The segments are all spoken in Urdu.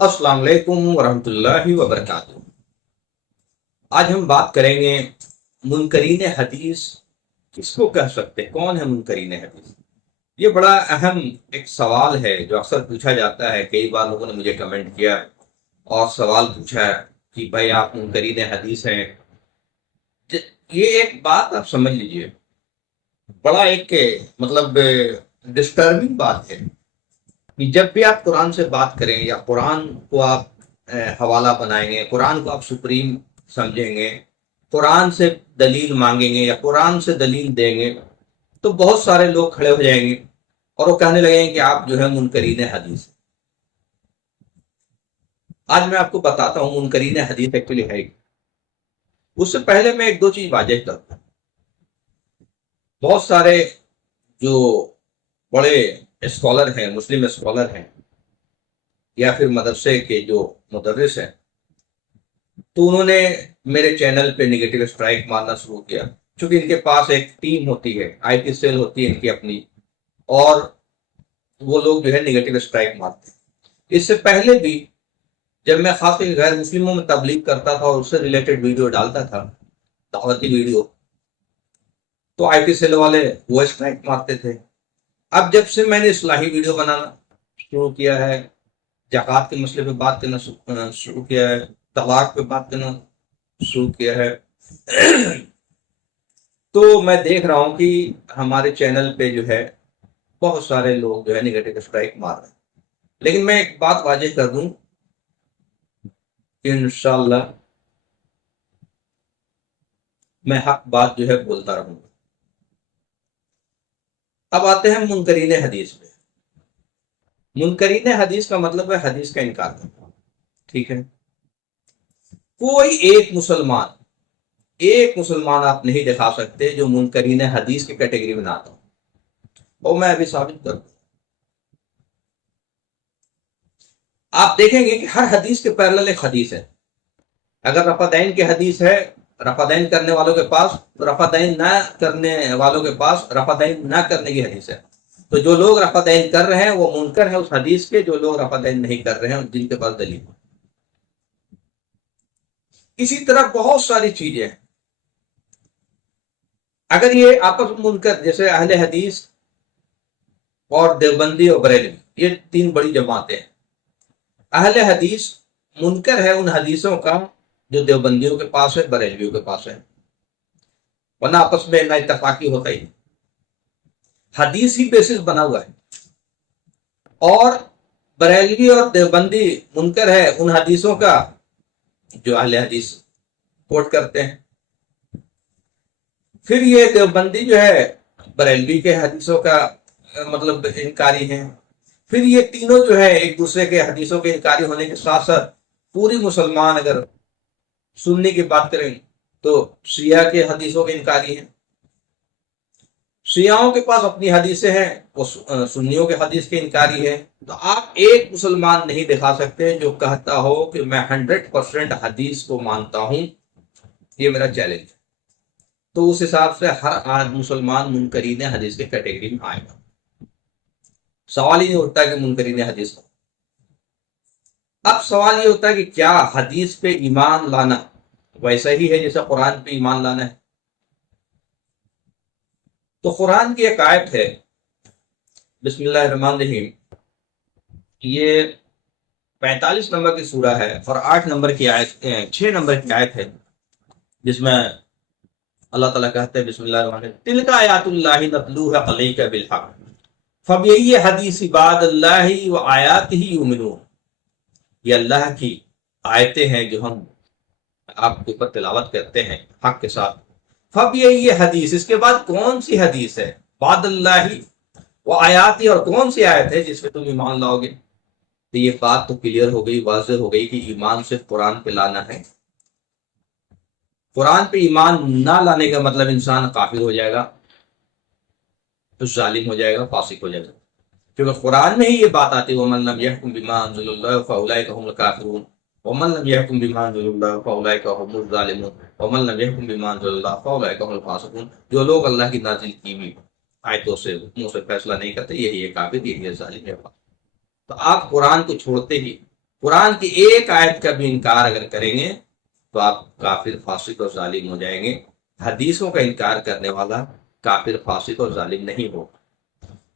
السلام علیکم ورحمۃ اللہ وبرکاتہ۔ آج ہم بات کریں گے منکرین حدیث کس کو کہہ سکتے ہیں، کون ہے منکرین حدیث؟ یہ بڑا اہم ایک سوال ہے جو اکثر پوچھا جاتا ہے۔ کئی بار لوگوں نے مجھے کمنٹ کیا اور سوال پوچھا کہ بھائی آپ منکرین حدیث ہیں۔ یہ ایک بات آپ سمجھ لیجئے، بڑا ایک مطلب ڈسٹربنگ بات ہے کہ جب بھی آپ قرآن سے بات کریں یا قرآن کو آپ حوالہ بنائیں گے، قرآن کو آپ سپریم سمجھیں گے، قرآن سے دلیل مانگیں گے یا قرآن سے دلیل دیں گے، تو بہت سارے لوگ کھڑے ہو جائیں گے اور وہ کہنے لگیں گے کہ آپ جو ہے منکرین حدیث۔ آج میں آپ کو بتاتا ہوں منکرین حدیث ایکچولی ہے۔ اس سے پہلے میں ایک دو چیز واضح کرتا ہوں۔ بہت سارے جو بڑے اسکالر ہیں، مسلم اسکالر ہیں یا پھر مدرسے کے جو مدرس ہیں، تو انہوں نے میرے چینل پہ نگیٹو اسٹرائک مارنا شروع کیا، چونکہ ان کے پاس ایک ٹیم ہوتی ہے، آئی ٹی سیل ہوتی ہے ان کی اپنی، اور وہ لوگ جو ہے نگیٹو اسٹرائک مارتے ہیں۔ اس سے پہلے بھی جب میں خاص طور غیر مسلموں میں تبلیغ کرتا تھا اور اس سے ریلیٹڈ ویڈیو ڈالتا تھا، دعوتی ویڈیو، تو آئی ٹی سیل والے وہ اسٹرائک مارتے تھے۔ اب جب سے میں نے اصلاحی ویڈیو بنانا شروع کیا ہے، زکوٰۃ کے مسئلے پہ بات کرنا شروع کیا ہے، طلاق پہ بات کرنا شروع کیا ہے، تو میں دیکھ رہا ہوں کہ ہمارے چینل پہ جو ہے بہت سارے لوگ جو ہے نگیٹو اسٹرائک مار رہے ہیں۔ لیکن میں ایک بات واضح کر دوں کہ انشاءاللہ میں حق بات جو ہے بولتا رہوں گا۔ اب آتے ہیں منکرین حدیث پہ۔ منکرین حدیث کا مطلب ہے حدیث کا انکار کرنا، ٹھیک ہے؟ کوئی ایک مسلمان آپ نہیں دکھا سکتے جو منکرین حدیث کی کیٹیگری میں نہ آتا ہوں، اور میں ابھی ثابت کر دوں۔ آپ دیکھیں گے کہ ہر حدیث کے پیرلل ایک حدیث ہے۔ اگر رفعین کی حدیث ہے رفعین کرنے والوں کے پاس، تو رفعین نہ کرنے والوں کے پاس رفعین نہ کرنے کی حدیث ہے۔ تو جو لوگ رفعین کر رہے ہیں وہ منکر ہیں اس حدیث کے، جو لوگ رفعین نہیں کر رہے ہیں جن کے پاس دلیل۔ اسی طرح بہت ساری چیزیں ہیں۔ اگر یہ آپس میں منکر، جیسے اہل حدیث اور دیوبندی اور بریلوی، یہ تین بڑی جماعتیں ہیں۔ اہل حدیث منکر ہے ان حدیثوں کا جو دیوبندیوں کے پاس ہے، بریلویوں کے پاس ہے، ورنہ آپس میں نہ اتفاقی ہوتا ہی، حدیث ہی بیسس بنا ہوا ہے۔ اور بریلوی اور دیوبندی منکر ہے ان حدیثوں کا جو اہل حدیث کوٹ کرتے ہیں۔ پھر یہ دیوبندی جو ہے بریلوی کے حدیثوں کا مطلب انکاری ہیں۔ پھر یہ تینوں جو ہے ایک دوسرے کے حدیثوں کے انکاری ہونے کے ساتھ ساتھ پوری مسلمان اگر سنی کی بات کریں تو شیعہ کے حدیثوں کے انکاری ہیں۔ شیعوں کے پاس اپنی حدیثیں ہیں، وہ سنیوں کے حدیث کے انکاری ہیں۔ تو آپ ایک مسلمان نہیں دکھا سکتے جو کہتا ہو کہ میں 100% حدیث کو مانتا ہوں، یہ میرا چیلنج ہے۔ تو اس حساب سے ہر مسلمان منکرین حدیث کے کیٹیگری میں آئے گا۔ سوال ہی نہیں اٹھتا کہ منکرین حدیث ہو۔ اب سوال یہ ہوتا ہے کہ کیا حدیث پہ ایمان لانا ویسا ہی ہے جیسا قرآن پہ ایمان لانا ہے؟ تو قرآن کی ایک آیت ہے، بسم اللہ الرحمن الرحیم، یہ 45 نمبر کی سورہ ہے اور 8 نمبر کی آیت، 6 نمبر کی آیت ہے، جس میں اللہ تعالیٰ کہتے ہیں بسم اللہ الرحمن الرحیم، تلک آیات اللہ نتلوها علیک بالحق فبأی حدیث بعد اللہ و آیاتہ یؤمنون۔ یہ اللہ کی آیتیں ہیں جو ہم آپ کے اوپر تلاوت کرتے ہیں حق کے ساتھ۔ فبأی حدیث، اس کے بعد کون سی حدیث ہے؟ بعد اللہ و آیاتہ، اور کون سی آیت ہے جس پہ تم ایمان لاؤ گے؟ تو یہ بات تو کلیئر ہو گئی، واضح ہو گئی کہ ایمان صرف قرآن پہ لانا ہے۔ قرآن پہ ایمان نہ لانے کا مطلب انسان کافر ہو جائے گا، تو ظالم ہو جائے گا، فاسق ہو جائے گا، کیونکہ قرآن میں ہی یہ بات آتی ہے وَمَن لَّمْ يَحْكُم بِمَا أَنزَلَ اللَّهُ فَأُولَٰئِكَ هُمُ الْكَافِرُونَ وَمَن لَّمْ يَحْكُم بِمَا أَنزَلَ اللَّهُ فَأُولَٰئِكَ هُمُ الظَّالِمُونَ وَمَن لَّمْ يَحْكُم بِمَا أَنزَلَ اللَّهُ فَأُولَٰئِكَ هُمُ الْفَاسِقُونَ۔ جو لوگ اللہ کی نازل کی ہوئی آیتوں سے منہ سے فیصلہ نہیں کرتے، یہی ہے کافر، یہی ہے ظالم ہے۔ تو آپ قرآن کو چھوڑتے ہی قرآن کی ایک آیت کا بھی انکار اگر کریں گے تو آپ کافر فاسق اور ظالم ہو جائیں گے. حدیثوں کا انکار کرنے والا کافر فاسق اور ظالم نہیں ہوگا،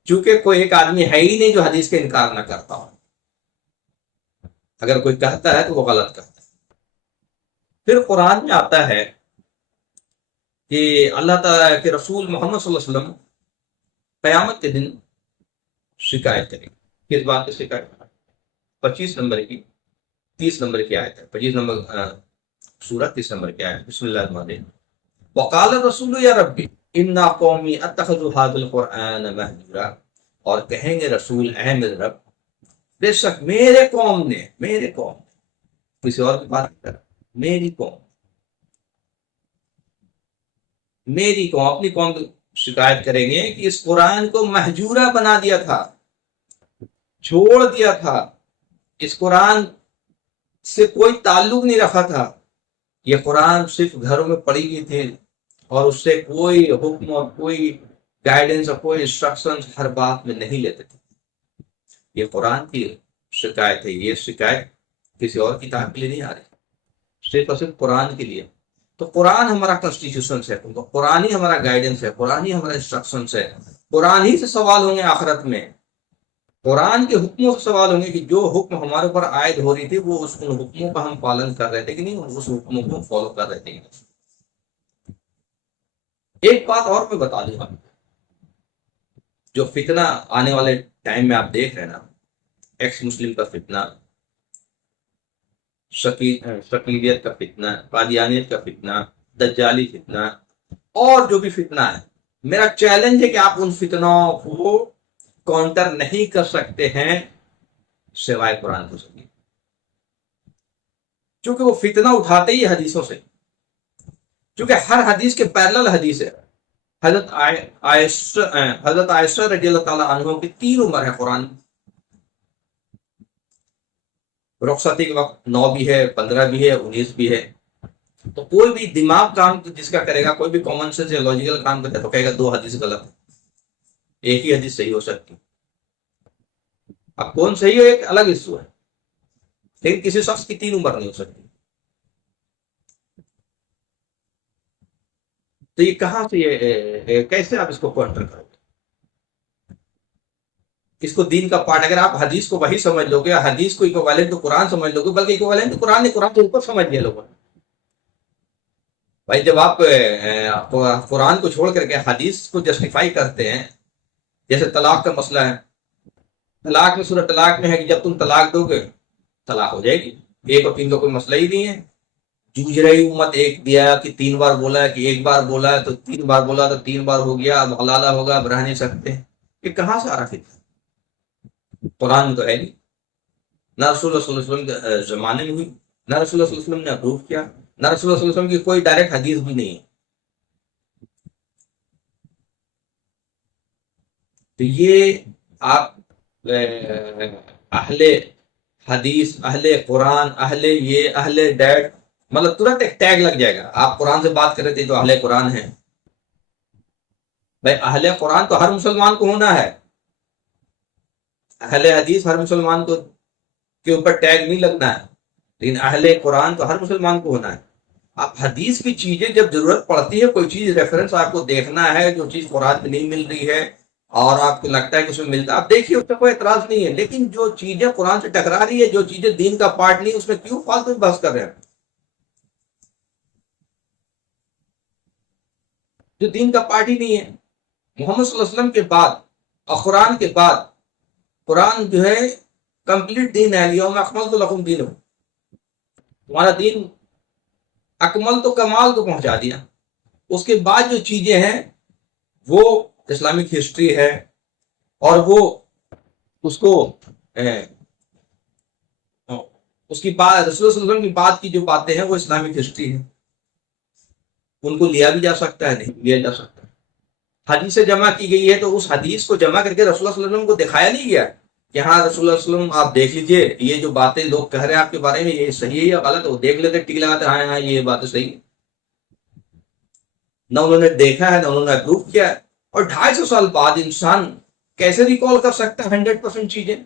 چونکہ کوئی ایک آدمی ہے ہی نہیں جو حدیث کا انکار نہ کرتا ہو. اگر کوئی کہتا ہے تو وہ غلط کہتا ہے. پھر قرآن میں آتا ہے کہ اللہ تعالیٰ کے رسول محمد صلی اللہ علیہ وسلم قیامت کے دن شکایت کریں گے. کس بات کی شکایت؟ 25 نمبر کی 30 نمبر کی آیت ہے. 25 نمبر سورہ 30 نمبر کی آیت. بسم اللہ الرحمن الرحیم. وقال الرسول یا ربی انا قومی اتخذوا هذا القرآن مہجورا. اور کہیں گے رسول اے میرے رب، بے شک میرے قوم کسی اور کی بات نہیں کر، میری قوم اپنی قوم کی شکایت کریں گے کہ اس قرآن کو مہجورا بنا دیا تھا، چھوڑ دیا تھا، اس قرآن سے کوئی تعلق نہیں رکھا تھا. یہ قرآن صرف گھروں میں پڑھی گئی تھے اور اس سے کوئی حکم اور کوئی گائیڈنس اور کوئی انسٹرکشن ہر بات میں نہیں لیتے تھے. یہ قرآن کی شکایت ہے. یہ شکایت کسی اور کتاب کے لیے نہیں آ رہی، صرف اور صرف قرآن کے لیے. تو قرآن ہمارا کنسٹیٹیوشن ہے، قرآن ہی ہمارا گائیڈنس ہے، قرآن ہی ہمارا انسٹرکشن ہے. قرآن ہی سے سوال ہوں گے آخرت میں. قرآن کے حکموں سے سوال ہوں گے کہ جو حکم ہمارے اوپر عائد ہو رہی تھی وہ ان حکموں کا ہم پالن کر رہے تھے کہ نہیں، اس حکموں کو فالو کر رہے تھے. ایک بات اور میں بتا دوں گا، جو فتنہ آنے والے ٹائم میں آپ دیکھ رہے ہیں نا، ایکس مسلم کا فتنہ، شکیلیت کا فتنہ، قادیانیت کا فتنہ، دجالی فتنہ، اور جو بھی فتنہ ہے، میرا چیلنج ہے کہ آپ ان فتنوں کو کاؤنٹر نہیں کر سکتے ہیں سوائے قرآن کو سمجھے، کیونکہ وہ فتنہ اٹھاتے ہی حدیثوں سے. کیونکہ ہر حدیث کے پیرلل حدیث ہے. حضرت عائشہ رضی اللہ تعالیٰ عنہ کی 3 عمر ہے قرآن. رخصتی کے وقت 9 بھی ہے، 15 بھی ہے، 19 بھی ہے. تو کوئی بھی دماغ کام جس کا کرے گا، کوئی بھی کامن سینس یا لاجیکل کام کرے تو کہے گا 2 حدیث غلط ہے، ایک ہی حدیث صحیح ہو سکتی. اب کون صحیح ہو ایک الگ ایشو ہے، لیکن کسی شخص کی 3 عمر نہیں ہو سکتی. تو یہ کہاں سے، یہ کیسے آپ اس کو کاؤنٹر کرو گے؟ اس کو دین کا پارٹ، اگر آپ حدیث کو وہی سمجھ لو گے، حدیث کو ایکویولنٹ ٹو قرآن سمجھ لو گے، بلکہ ایکویولنٹ ٹو قرآن نہیں، قرآن کے اوپر سمجھ لیا لوگوں نے. بھائی جب آپ قرآن کو چھوڑ کر کے حدیث کو جسٹیفائی کرتے ہیں، جیسے طلاق کا مسئلہ ہے، طلاق میں سورہ طلاق میں ہے کہ جب تم طلاق دو گے طلاق ہو جائے گی. 1 اور 3 کا کوئی مسئلہ ہی نہیں ہے. جوجھ رہی امت ایک دیا کہ 3 بار بولا ہے، کہ 1 بار بولا ہے تو 3 بار بولا تو 3 بار ہو گیا، اب حلالہ ہوگا، اب رہ نہیں سکتے. یہ کہاں سے آ رہا ہے؟ قرآن میں تو ہے نہیں. نہ رسول اللہ صلی اللہ علیہ وسلم کے زمانے میں ہوئی، نہ رسول اللہ صلی اللہ علیہ وسلم نے اپروو کیا، نہ رسول اللہ صلی اللہ علیہ وسلم کی کوئی ڈائریکٹ حدیث بھی نہیں ہے. تو یہ آپ اہل حدیث، اہل قرآن، اہل ڈیٹ، مطلب ترنت ایک ٹیگ لگ جائے گا. آپ قرآن سے بات کر رہے تھے تو اہل قرآن ہیں. بھائی اہل قرآن تو ہر مسلمان کو ہونا ہے، اہل حدیث ہر مسلمان کو کے اوپر ٹیگ نہیں لگنا ہے، لیکن اہل قرآن تو ہر مسلمان کو ہونا ہے. آپ حدیث کی چیزیں جب ضرورت پڑتی ہے، کوئی چیز ریفرنس آپ کو دیکھنا ہے، جو چیز قرآن میں نہیں مل رہی ہے اور آپ کو لگتا ہے کہ اس میں ملتا ہے، آپ دیکھیے، اس میں کوئی اعتراض نہیں ہے. لیکن جو چیزیں قرآن سے ٹکرا رہی ہے، جو چیزیں دین کا پارٹ نہیں، اس میں کیوں فالتو میں بحث کر رہے ہیں؟ جو دین کا پارٹ ہی نہیں ہے. محمد صلی اللہ علیہ وسلم کے بعد اور قرآن کے بعد، قرآن جو ہے کمپلیٹ دین ہے. الیوم اکملت لکم دینکم، تمہارا دین اکمل تو کمال کو پہنچا دیا. اس کے بعد جو چیزیں ہیں وہ اسلامک ہسٹری ہے، اور وہ اس کو اس کی بات، رسول اللہ صلی اللہ علیہ وسلم کی بات کی جو باتیں ہیں وہ اسلامک ہسٹری ہے. ان کو لیا بھی جا سکتا ہے، نہیں لیا جا سکتا. حدیث سے جمع کی گئی ہے تو اس حدیث کو جمع کر کے رسول اللہ صلی اللہ علیہ وسلم کو دکھایا نہیں گیا کہ ہاں رسول اللہ صلی اللہ علیہ وسلم آپ دیکھ لیجئے، یہ جو باتیں لوگ کہہ رہے ہیں آپ کے بارے میں یہ صحیح ہے یا غلط ہے، وہ دیکھ لیتے، ٹک لگاتے، ہاں ہاں یہ باتیں صحیح. نہ انہوں نے دیکھا ہے، نہ انہوں نے اپروو کیا ہے. اور 250 سال بعد انسان کیسے ریکال کر سکتا ہے 100% چیزیں؟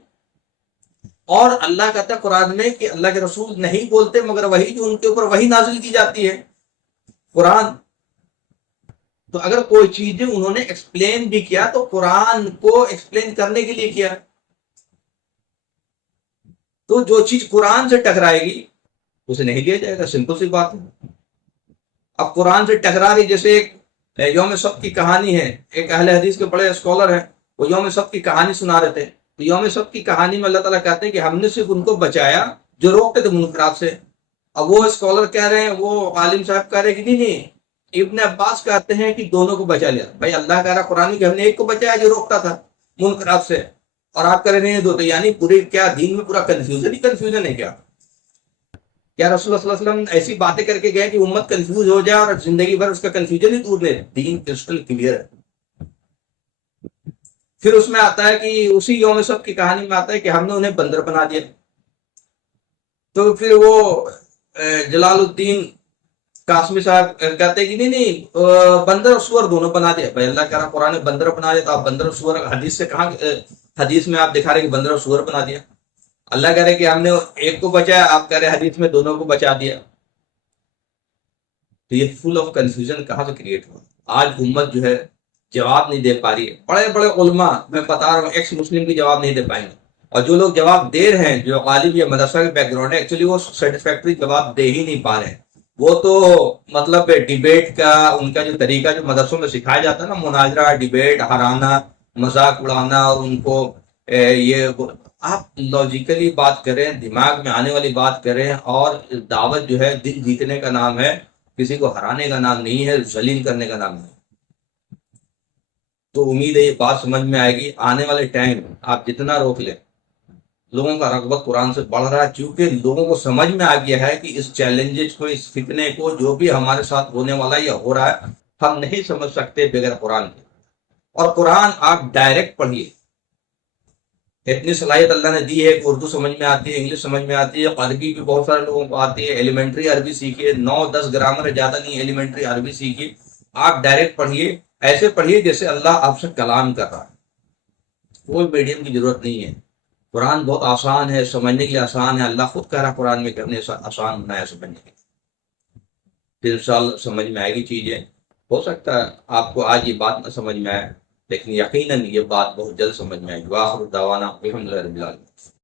اور اللہ کہتا ہے قرآن میں کہ اللہ کے رسول نہیں بولتے مگر وہی جو ان کے اوپر وہی نازل کی جاتی ہے، قرآن۔ تو اگر کوئی چیزیں انہوں نے ایکسپلین بھی کیا تو قرآن کو ایکسپلین کرنے کے لیے کیا، تو جو چیز قرآن سے ٹکرائے گی اسے نہیں لیا جائے گا، سمپل سی بات ہے۔ اب قرآن سے ٹکرا رہی، جیسے ایک یوم سبت کی کہانی ہے، ایک اہل حدیث کے بڑے اسکالر ہیں، وہ یوم سبت کی کہانی سنا رہے تھے، تو یوم سبت کی کہانی میں اللہ تعالیٰ کہتے ہیں کہ ہم نے صرف ان کو بچایا جو روکتے تھے منکرات سے۔ اب وہ اسکالر کہہ رہے ہیں، وہ عالم صاحب کہہ رہے ہیں کہ نہیں نہیں، ابن عباس کہتے ہیں کہ دونوں کو بچا لیا۔ بھائی اللہ کہہ رہا قرآن کہ ہم نے ایک کو بچایا جو روکتا تھا منکرات سے، اور آپ کہہ رہے ہیں دو، تو یعنی پورے کیا دین میں پورا کنفیوژن ہی کنفیوژن ہے کیا رسول اللہ صلی اللہ علیہ وسلم ایسی باتیں کر کے گئے کہ امت کنفیوز ہو جائے اور زندگی بھر اس کا کنفیوژن ہی دور لے؟ دین کرسٹل کلیئر ہے۔ پھر اس میں آتا ہے کہ اسی یوم سب کی کہانی میں آتا ہے کہ ہم نے انہیں بندر بنا دیا، تو پھر وہ جلال الدین قاسمی صاحب کہتے ہیں کہ نہیں نہیں، بندر اور سور دونوں بنا دیا۔ بھائی اللہ کہہ رہا قرآن بندر بنا دیا، تو آپ بندر اور سور حدیث سے کہاں، حدیث میں آپ دکھا رہے کہ بندر اور سور بنا دیا؟ اللہ کہہ رہے کہ ہم نے ایک کو بچایا، آپ کہہ رہے حدیث میں دونوں کو بچا دیا۔ تو یہ فل آف کنفیوژن کہاں سے کریٹ ہوا؟ آج امت جو ہے جواب نہیں دے پا رہی ہے۔ بڑے بڑے علماء، میں بتا رہا ہوں، ایکس مسلم بھی جواب نہیں دے پائیں گے، اور جو لوگ جواب دے رہے ہیں، جو عالم یا مدرسہ کے بیک گراؤنڈ ہے، ایکچولی وہ سیٹسفیکٹری جواب دے ہی نہیں پا رہے ہیں۔ وہ تو مطلب ڈیبیٹ کا ان کا جو طریقہ جو مدرسوں میں سکھایا جاتا ہے نا، مناظرہ، ڈیبیٹ، ہرانا، مذاق اڑانا، اور ان کو یہ، آپ لاجیکلی بات کریں، دماغ میں آنے والی بات کریں، اور دعوت جو ہے دل جیتنے کا نام ہے، کسی کو ہرانے کا نام نہیں ہے، ذلیل کرنے کا نام ہے۔ تو امید ہے یہ بات سمجھ میں آئے گی۔ آنے والے ٹائم آپ جتنا روک لیں، لوگوں کا رغبت قرآن سے بڑھ رہا ہے، کیونکہ لوگوں کو سمجھ میں آ گیا ہے کہ اس چیلنجز کو، اس فتنے کو، جو بھی ہمارے ساتھ ہونے والا یا ہو رہا ہے، ہم نہیں سمجھ سکتے بغیر قرآن کے۔ اور قرآن آپ ڈائریکٹ پڑھیے، اتنی صلاحیت اللہ نے دی ہے کہ اردو سمجھ میں آتی ہے، انگلش سمجھ میں آتی ہے، عربی بھی بہت سارے لوگوں کو آتی ہے۔ ایلیمنٹری عربی سیکھیے، 9-10 گرامر زیادہ نہیں، ایلیمنٹری عربی سیکھیے، آپ ڈائریکٹ پڑھیے، ایسے پڑھیے جیسے اللہ آپ سے کلام کر رہا ہے، کوئی میڈیم کی ضرورت نہیں ہے۔ قرآن بہت آسان ہے، سمجھنے کے لیے آسان ہے، اللہ خود کہہ رہا قرآن میں کرنے آسان بنایا سمجھنے کے لیے۔ پھر انشاءاللہ سمجھ میں آئے گی چیزیں۔ ہو سکتا ہے آپ کو آج یہ بات نہ سمجھ میں آئے، لیکن یقیناً یہ بات بہت جلد سمجھ میں آئے گی۔ وآخر دعوانا الحمدللہ رب العالمین۔